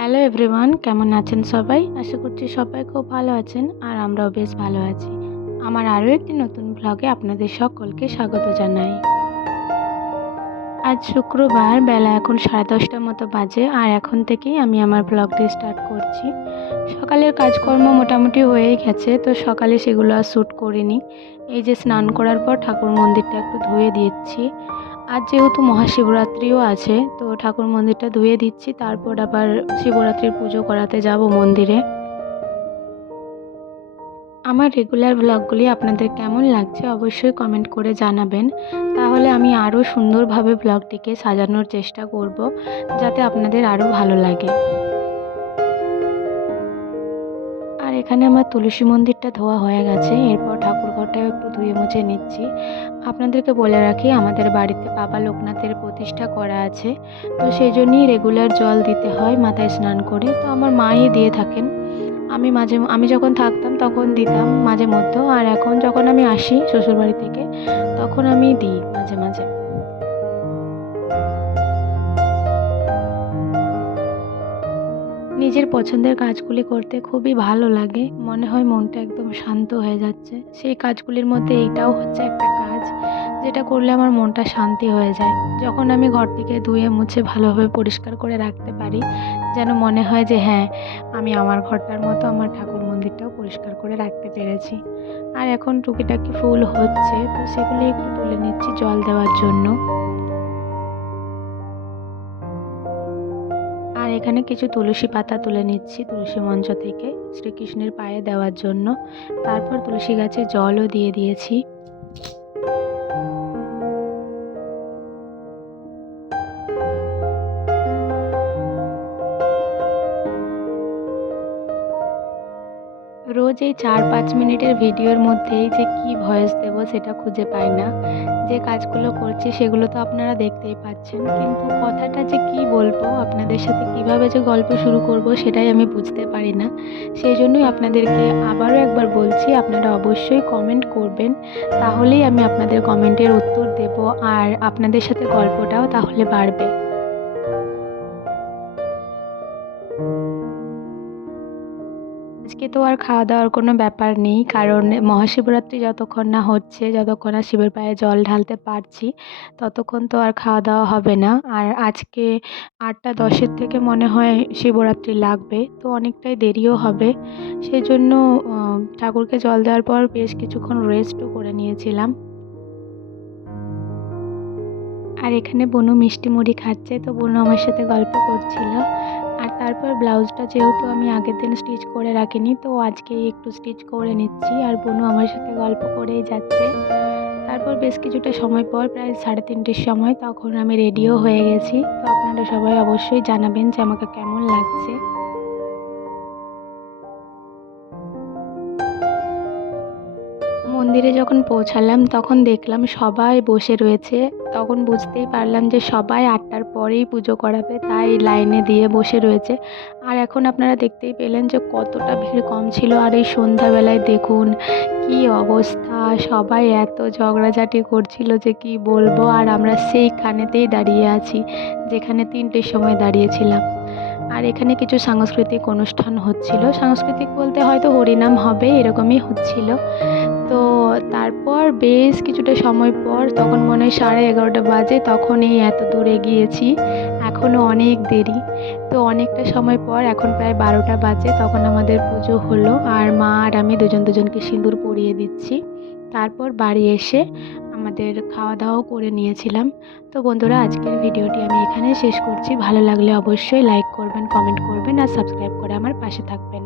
Hello everyone, কেমন আছেন সবাই? আশা করছি সবাই খুব ভালো আছেন আর আমরাও বেশ ভালো আছি। আমার আরও একটি নতুন ব্লগে আপনাদের সকলকে স্বাগত জানাই। আজ শুক্রবার, বেলা এখন 10:30টার মতো বাজে আর এখন থেকেই আমি আমার ব্লগটি স্টার্ট করছি। সকালের কাজকর্ম মোটামুটি হয়েই গেছে, তো সকালে সেগুলো আর শ্যুট করিনি। এই যে স্নান করার পর ঠাকুর মন্দিরটা একটু ধুয়ে দিচ্ছি। আজ যেহেতু মহাশিবরাত্রিও আছে, তো ঠাকুর মন্দিরটা ধুয়ে দিচ্ছি, তারপর আবার শিবরাত্রির পুজো করাতে যাব মন্দিরে। আমার রেগুলার ব্লগগুলি আপনাদের কেমন লাগছে অবশ্যই কমেন্ট করে জানাবেন, তাহলে আমি আরও সুন্দরভাবে ব্লগটিকে সাজানোর চেষ্টা করব, যাতে আপনাদের আরও ভালো লাগে। আর এখানে আমার তুলসী মন্দিরটা ধোয়া হয়ে গেছে, এরপর ঠাকুর ঘরটাও একটু ধুয়ে মুছে নিচ্ছি। আপনাদেরকে বলে রাখি, আমাদের বাড়িতে বাবা লোকনাথের প্রতিষ্ঠা করা আছে, তো সেই জন্যই রেগুলার জল দিতে হয় মাথায় স্নান করে। তো আমার মাই দিয়ে থাকেন। আমি যখন থাকতাম তখন দিতাম মাঝে মধ্যে, আর এখন যখন আমি আসি শ্বশুরবাড়ি থেকে তখন আমি দিই মাঝে মাঝে। নিজের পছন্দের কাজগুলি করতে খুবই ভালো লাগে, মনে হয় মনটা একদম শান্ত হয়ে যাচ্ছে। সেই কাজগুলির মধ্যে এইটাও হচ্ছে একটা কাজ, যেটা করলে আমার মনটা শান্তি হয়ে যায়। যখন আমি ঘরটিকে ধুয়ে মুছে ভালোভাবে পরিষ্কার করে রাখতে পারি, যেন মনে হয় যে হ্যাঁ, আমি আমার ঘরটার মতো আমার ঠাকুর মন্দিরটাও পরিষ্কার করে রাখতে পেরেছি। আর এখন টুকিটাকি ফুল হচ্ছে, তো সেগুলি একটু তুলে নিচ্ছি জল দেওয়ার জন্য। আর এখানে কিছু তুলসী পাতা তুলে নিচ্ছি তুলসী মঞ্চ থেকে শ্রীকৃষ্ণের পায়ে দেওয়ার জন্য। তারপর তুলসী গাছে জলও দিয়ে দিয়েছি। রোজ এই 4-5 মিনিটের ভিডিওর মধ্যেই যে কি ভয়েস দেব সেটা খুঁজে পাই না। যে কাজগুলো করছি সেগুলো তো আপনারা দেখতেই পাচ্ছেন, কিন্তু কথাটা যে কি বলবো, আপনাদের সাথে কিভাবে যে গল্প শুরু করব সেটাই আমি বুঝতে পারি না। সেই জন্যই আপনাদেরকে আবারও একবার বলছি, আপনারা অবশ্যই কমেন্ট করবেন, তাহলেই আমি আপনাদের কমেন্টের উত্তর দেব আর আপনাদের সাথে গল্পটাও তাহলে বাড়বে। আজকে তো আর খাওয়া-দাওয়ার কোনো ব্যাপার নেই। কারণ মহাশিবরাত্রি যতক্ষণ না হচ্ছে, যতক্ষণ না শিবের পায়ে জল ঢালতে পারছি, ততক্ষণ তো আর খাওয়া-দাওয়া হবে না। আর আজকে 8টা 10 এর থেকে মনে হয় শিবরাত্রি লাগবে। তো অনেকটাই দেরিও হবে। সেজন্য ঠাকুরকে জল দেওয়ার পর বেশ কিছুক্ষণ রেস্টও করে নিয়েছিলাম। আর এখানে বুনু মিষ্টি মুড়ি খাচ্ছে, তো বুনু আমার সাথে গল্প করছিল। আর তারপর ব্লাউজটা যেহেতু আমি আগের দিন স্টিচ করে রাখিনি, তো আজকেই একটু স্টিচ করে নিচ্ছি আর বুনু আমার সাথে গল্প করেই যাচ্ছে। তারপর বেশ কিছুটা সময় পর, প্রায় 3:30র সময়, তখন আমি রেডিও হয়ে গেছি। তো আপনারা সবাই অবশ্যই জানাবেন যে আমাকে কেমন লাগছে। মন্দিরে যখন পৌঁছালাম তখন দেখলাম সবাই বসে রয়েছে। তখন বুঝতেই পারলাম যে সবাই 8টার পরেই পুজো করাবে, তাই লাইনে দিয়ে বসে রয়েছে। আর এখন আপনারা দেখতেই পেলেন যে কতটা ভিড় কম ছিল। আর এই সন্ধ্যাবেলায় দেখুন কি অবস্থা, সবাই এত ঝগড়াঝাটি করছিল যে কি বলবো। আর আমরা সেইখানেতেই দাঁড়িয়ে আছি যেখানে 3টের সময় দাঁড়িয়েছিলাম। আর এখানে কিছু সাংস্কৃতিক অনুষ্ঠান হচ্ছিল, সাংস্কৃতিক বলতে হয়তো হরিনাম হবে এরকমই হচ্ছিল। তো তারপর বেশ কিছুটা সময় পর, তখন মনে হয় 11:30 বাজে, তখন এই এত দূর এগিয়েছি, এখনও অনেক দেরি। তো অনেকটা সময় পর, এখন প্রায় 12টা বাজে, তখন আমাদের পুজো হলো আর মা আর আমি দুজনকে সিঁদুর পরিয়ে দিচ্ছি। তারপর বাড়ি এসে আমাদের খাওয়া দাওয়াও করে নিয়েছিলাম। তো বন্ধুরা, আজকের ভিডিওটি আমি এখানে শেষ করছি। ভালো লাগলে অবশ্যই লাইক করবেন, কমেন্ট করবেন আর সাবস্ক্রাইব করে আমার পাশে থাকবেন।